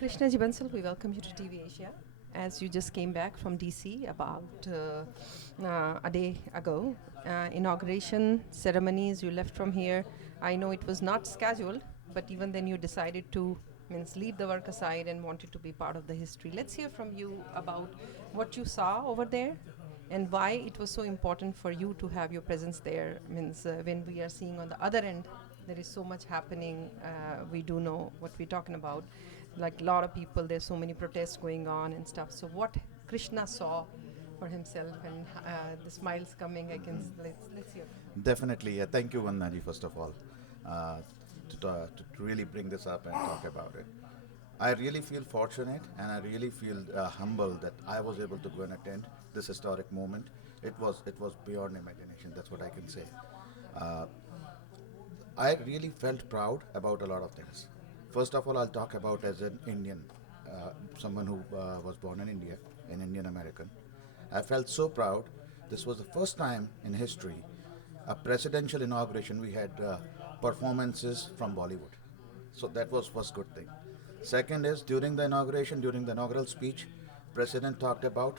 Krishna Bansal, we welcome you to TV Asia. As you just came back from DC about a day ago, inauguration ceremonies, you left from here. I know it was not scheduled, but even then you decided to means leave the work aside and wanted to be part of the history. Let's hear from you about what you saw over there and why it was so important for you to have your presence there. Means when we are seeing on the other end, there is so much happening. We do know what we're talking about. Like a lot of people, there's so many protests going on and stuff. So what Krishna saw for himself and the smiles coming, I can let's hear. Definitely. Thank you, Vannaji, first of all, uh, to really bring this up and talk about it. I really feel fortunate and I really feel humbled that I was able to go and attend this historic moment. It was beyond imagination. That's what I can say. Uh, I really felt proud about a lot of things. First of all, I'll talk about as an Indian, someone who was born in India, an Indian American. I felt so proud. This was the first time in history, a presidential inauguration, we had performances from Bollywood. So that was first good thing. Second is during the inauguration, during the inaugural speech, President talked about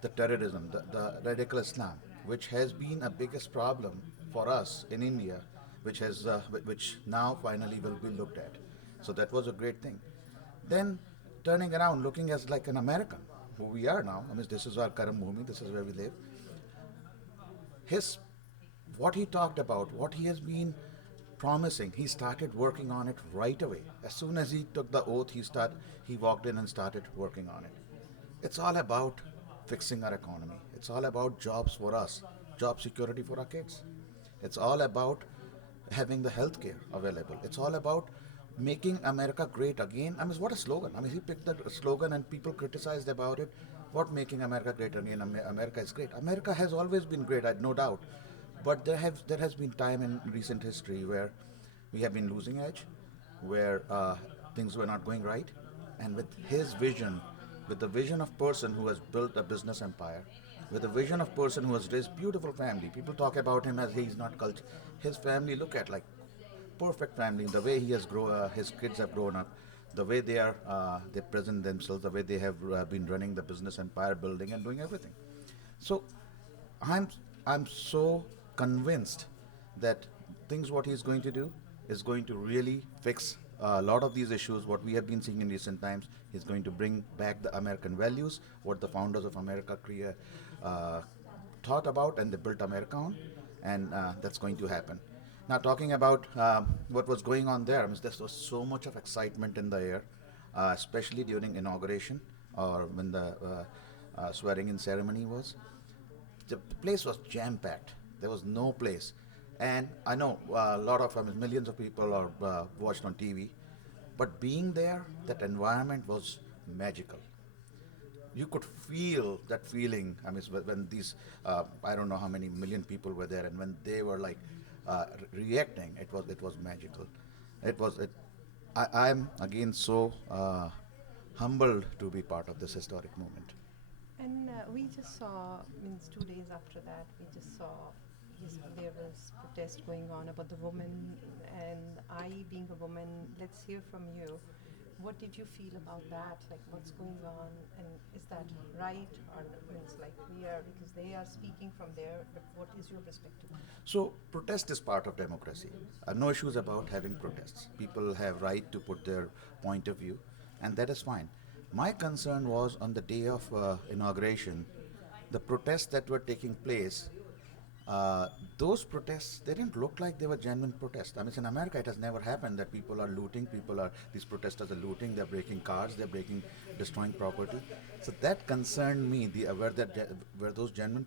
the terrorism, the radical Islam, which has been a biggest problem for us in India, which now finally will be looked at. So that was a great thing. Then turning around, looking as like an American, who we are now. I mean, this is our Karam Bhumi, this is where we live. His what he talked about, what he has been promising, he started working on it right away. As soon as he took the oath, he walked in and started working on it. It's all about fixing our economy. It's all about jobs for us, job security for our kids. It's all about having the health care available. It's all about making America great again. I mean, what a slogan. I mean, he picked that slogan and people criticized about it. What making America great again? America is great. America has always been great, I no doubt. But there has been time in recent history where we have been losing edge, where things were not going right, and with his vision, with the vision of person who has built a business empire, with the vision of person who has raised beautiful family. People talk about him as he's not culture. His family look at like perfect family. The way his kids have grown up, the way they present themselves, the way they have been running the business empire, building and doing everything. So I'm I'm so convinced that things what he's going to do is going to really fix a lot of these issues what we have been seeing in recent times. He's going to bring back the American values what the founders of America uh, thought about and they built America on, and that's going to happen. Now talking about what was going on there, I mean, there was so much of excitement in the air, especially during inauguration or when the swearing in ceremony was. The place was jam packed. There was no place, and I know a lot of millions of people are watched on TV, but being there, that environment was magical. You could feel that feeling. I mean, when these I don't know how many million people were there, and when they were like reacting, it was magical. It was it. I'm again so humbled to be part of this historic moment. And we just saw, means 2 days after that, we just saw there was protest going on about the woman. And I, being a woman, let's hear from you. What did you feel about that? Like, what's going on, and is that right, or means like we are because they are speaking from there. But what is your perspective on that? So protest is part of democracy. No issues about having protests. People have right to put their point of view, and that is fine. My concern was on the day of inauguration, the protests that were taking place. Uh, those protests, they didn't look like they were genuine protests. I mean, in America, it has never happened that people are looting. These protesters are looting. They're breaking cars. They're destroying property. So that concerned me. Were those genuine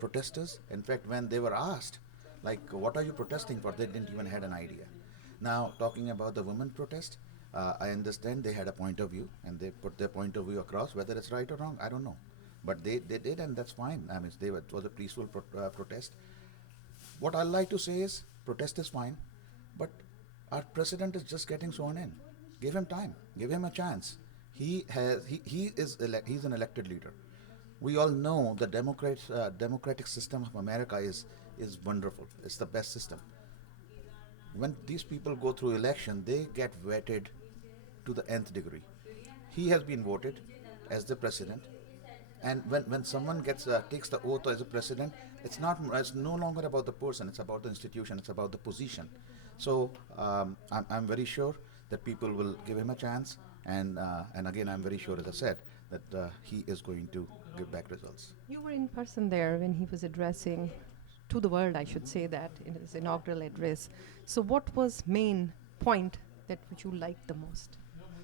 protesters? In fact, when they were asked, like, what are you protesting for? They didn't even had an idea. Now, talking about the women protest, I understand they had a point of view and they put their point of view across. Whether it's right or wrong, I don't know. But they did, and that's fine. I mean, it was a peaceful protest. What I like to say is, protest is fine, but our president is just getting sworn in. Give him time. Give him a chance. He's an elected leader. We all know the democratic system of America is wonderful. It's the best system. When these people go through election, they get vetted to the nth degree. He has been voted as the president, and when someone gets takes the oath as a president, it's no longer about the person, it's about the institution, it's about the position. So I'm very sure that people will give him a chance, and again I'm very sure, as I said, that he is going to give back results. You were in person there when he was addressing to the world, I should say that, in his inaugural address. So what was main point that which you liked the most?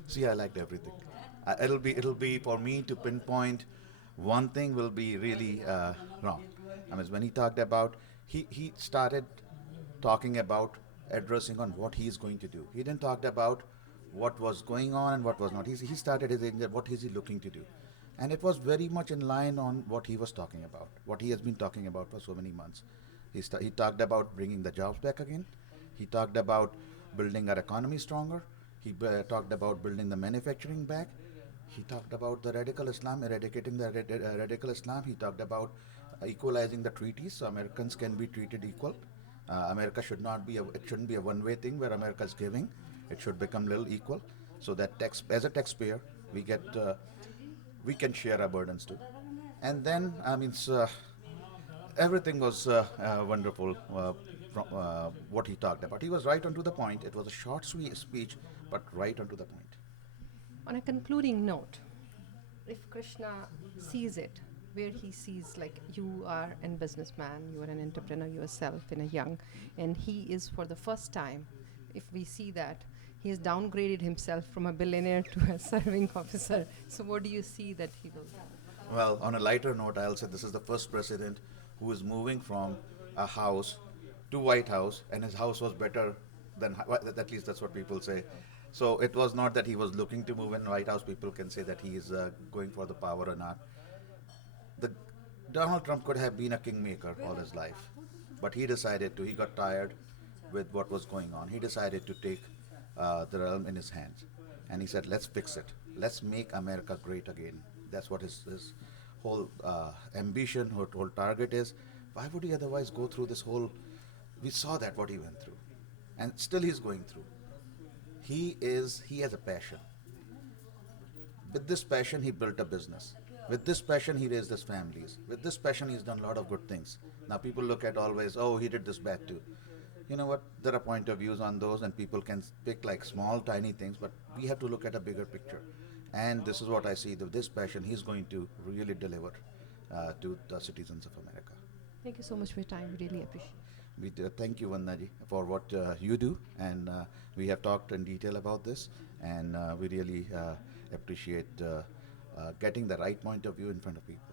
See, I liked everything. It'll be for me to pinpoint one thing will be really wrong. I mean, when he talked about, he started talking about addressing on what he is going to do. He didn't talk about what was going on and what was not. He started his agenda, what is he looking to do, and it was very much in line on what he was talking about, what he has been talking about for so many months. He talked about bringing the jobs back again. He talked about building our economy stronger. He talked about building the manufacturing back. He talked about the radical Islam, eradicating the radical Islam. He talked about equalizing the treaties so Americans can be treated equal. America should not be it shouldn't be a one-way thing where America is giving. It should become little equal, so that as a taxpayer we get we can share our burdens too. And then everything was wonderful. From what he talked about, he was right onto the point. It was a short, sweet speech, but right onto the point. On a concluding note, if Krishna sees it, where he sees like you are a businessman, you are an entrepreneur yourself in a young, and he is for the first time, if we see that, he has downgraded himself from a billionaire to a serving officer. So what do you see that he will? Well, on a lighter note, I'll say this is the first president who is moving from a house to White House, and his house was better than at least that's what people say. So it was not that he was looking to move in White House. People can say that he is going for the power or not. The Donald Trump could have been a kingmaker all his life, but he decided to. He got tired with what was going on. He decided to take the realm in his hands, and he said, "Let's fix it. Let's make America great again." That's what his whole ambition, whole target is. Why would he otherwise go through this whole? We saw that what he went through, and still he's going through. He has a passion. With this passion, he built a business. With this passion, he raised his families. With this passion, he's done a lot of good things. Now, people look at always, oh, he did this bad too. You know what? There are point of views on those, and people can pick like small, tiny things, but we have to look at a bigger picture. And this is what I see. With this passion, he's going to really deliver to the citizens of America. Thank you so much for your time. We really appreciate it. We thank you, Vandaji, for what you do, and we have talked in detail about this, and we really appreciate getting the right point of view in front of people.